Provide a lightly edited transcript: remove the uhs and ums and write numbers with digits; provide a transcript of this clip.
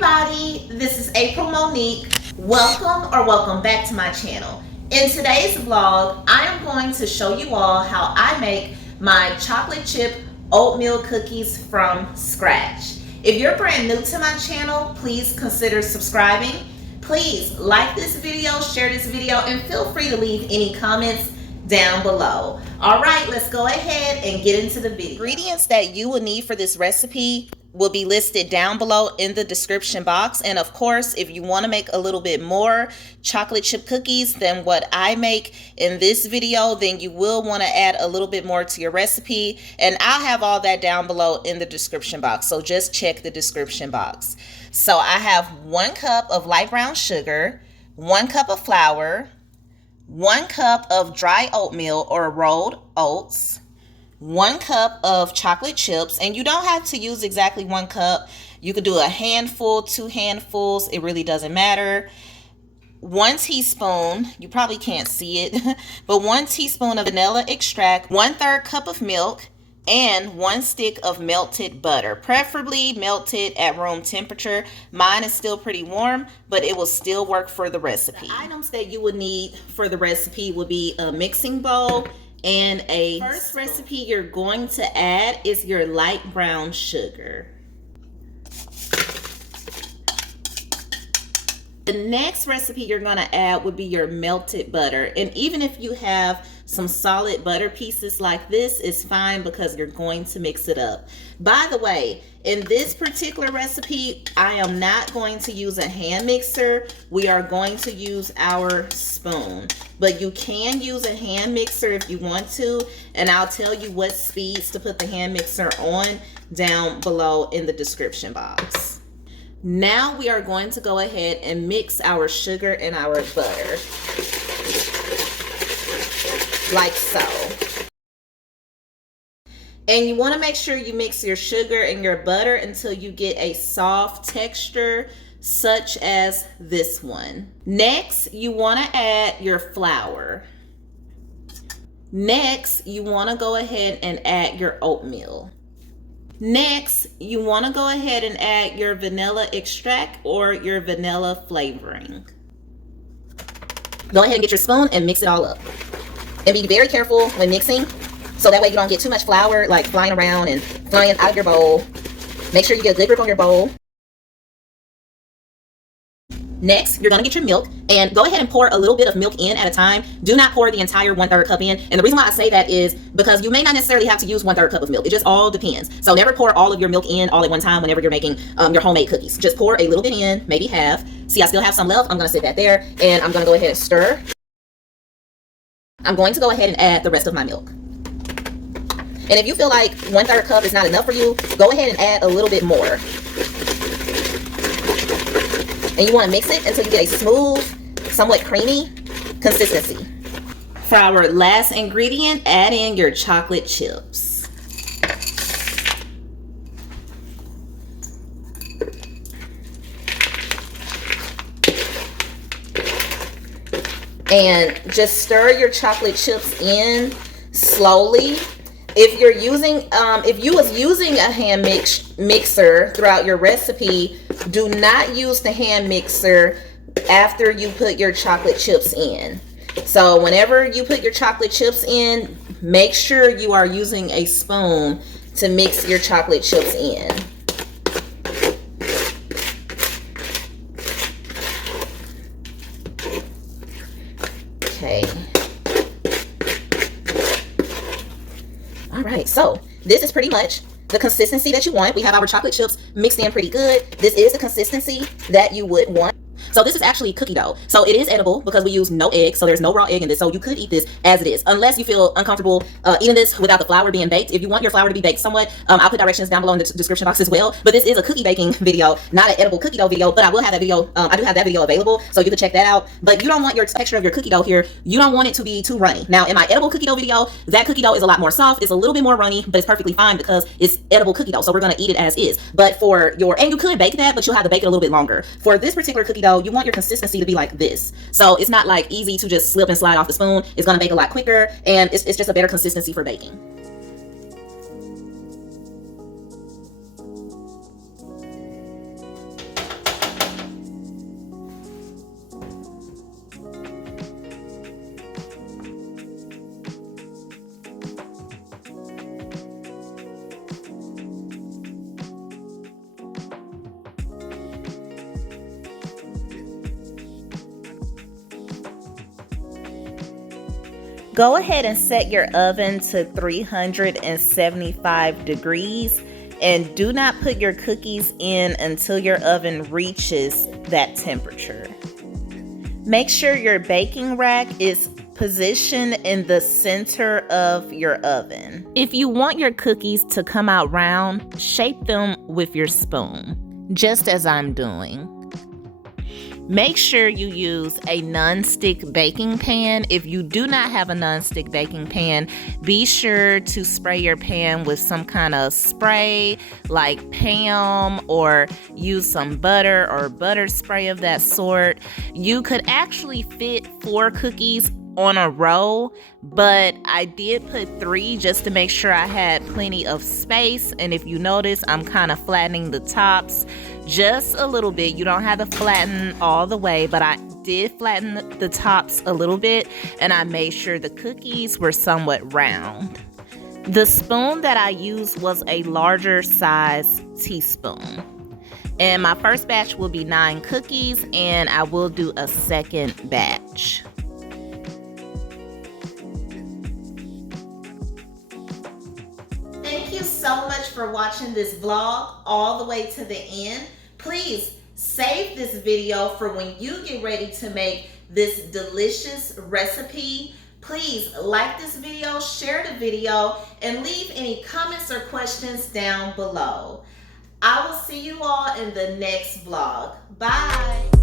everybody, this is April Monique. Welcome back to my channel. In today's vlog, I am going to show you all how I make my chocolate chip oatmeal cookies from scratch. If you're brand new to my channel, please consider subscribing. Please like this video, share this video, and feel free to leave any comments down below. All right, let's go ahead and get into the video. Ingredients that you will need for this recipe will be listed down below in the description box. And of course, if you want to make a little bit more chocolate chip cookies than what I make in this video, then you will want to add a little bit more to your recipe. And I'll have all that down below in the description box. So just check the description box. So I have 1 cup of light brown sugar, 1 cup of flour, 1 cup of dry oatmeal or rolled oats, 1 cup of chocolate chips, and you don't have to use exactly 1 cup. You could do a handful, 2 handfuls, it really doesn't matter. 1 teaspoon, you probably can't see it, but 1 teaspoon of vanilla extract, 1/3 cup of milk, and 1 stick of melted butter, preferably melted at room temperature. Mine is still pretty warm, but it will still work for the recipe. The items that you would need for the recipe would be a mixing bowl and a first recipe you're going to add is your light brown sugar. The next recipe you're going to add would be your melted butter. And even if you have some solid butter pieces like this, it's fine because you're going to mix it up. By the way, in this particular recipe, I am not going to use a hand mixer. We are going to use our spoon. But you can use a hand mixer if you want to. And I'll tell you what speeds to put the hand mixer on down below in the description box. Now we are going to go ahead and mix our sugar and our butter, like so. And you want to make sure you mix your sugar and your butter until you get a soft texture, such as this one. Next, you want to add your flour. Next, you want to go ahead and add your oatmeal. Next, you want to go ahead and add your vanilla extract or your vanilla flavoring. Go ahead and get your spoon and mix it all up. And be very careful when mixing, so that way you don't get too much flour like flying around and flying out of your bowl. Make sure you get a good grip on your bowl. Next, you're going to get your milk and go ahead and pour a little bit of milk in at a time. Do not pour the entire 1/3 cup in. And the reason why I say that is because you may not necessarily have to use 1/3 cup of milk. It just all depends. So never pour all of your milk in all at one time whenever you're making your homemade cookies. Just pour a little bit in, maybe half. See, I still have some left. I'm going to sit that there and I'm going to go ahead and stir. I'm going to go ahead and add the rest of my milk. And if you feel like 1/3 cup is not enough for you, go ahead and add a little bit more. And you want to mix it until you get a smooth, somewhat creamy consistency. For our last ingredient, add in your chocolate chips. And just stir your chocolate chips in slowly. If you're using, if you was using a hand mixer throughout your recipe, do not use the hand mixer after you put your chocolate chips in. So whenever you put your chocolate chips in, make sure you are using a spoon to mix your chocolate chips in. Okay. All right, so this is pretty much the consistency that you want. We have our chocolate chips mixed in pretty good. This is the consistency that you would want. So this is actually cookie dough. So it is edible because we use no egg. So there's no raw egg in this. So you could eat this as it is, unless you feel uncomfortable eating this without the flour being baked. If you want your flour to be baked somewhat, I'll put directions down below in the description box as well. But this is a cookie baking video, not an edible cookie dough video. But I will have that video. I do have that video available, so you can check that out. But you don't want your texture of your cookie dough here. You don't want it to be too runny. Now in my edible cookie dough video, that cookie dough is a lot more soft. It's a little bit more runny, but it's perfectly fine because it's edible cookie dough. So we're gonna eat it as is. But for your, and you could bake that, but you'll have to bake it a little bit longer. For this particular cookie dough, you want your consistency to be like this. So it's not like easy to just slip and slide off the spoon. It's gonna bake a lot quicker, and it's just a better consistency for baking. Go ahead and set your oven to 375 degrees and do not put your cookies in until your oven reaches that temperature. Make sure your baking rack is positioned in the center of your oven. If you want your cookies to come out round, shape them with your spoon, just as I'm doing. Make sure you use a non-stick baking pan. If you do not have a non-stick baking pan, be sure to spray your pan with some kind of spray like Pam, or use some butter or butter spray of that sort. You could actually fit 4 cookies on a row, but I did put 3 just to make sure I had plenty of space. And if you notice, I'm kind of flattening the tops just a little bit. You don't have to flatten all the way, but I did flatten the tops a little bit, and I made sure the cookies were somewhat round. The spoon that I used was a larger size teaspoon. And my first batch will be 9 cookies, and I will do a second batch. Thank you so much for watching this vlog all the way to the end. Please save this video for when you get ready to make this delicious recipe. Please like this video, share the video, and leave any comments or questions down below. I will see you all in the next vlog. Bye.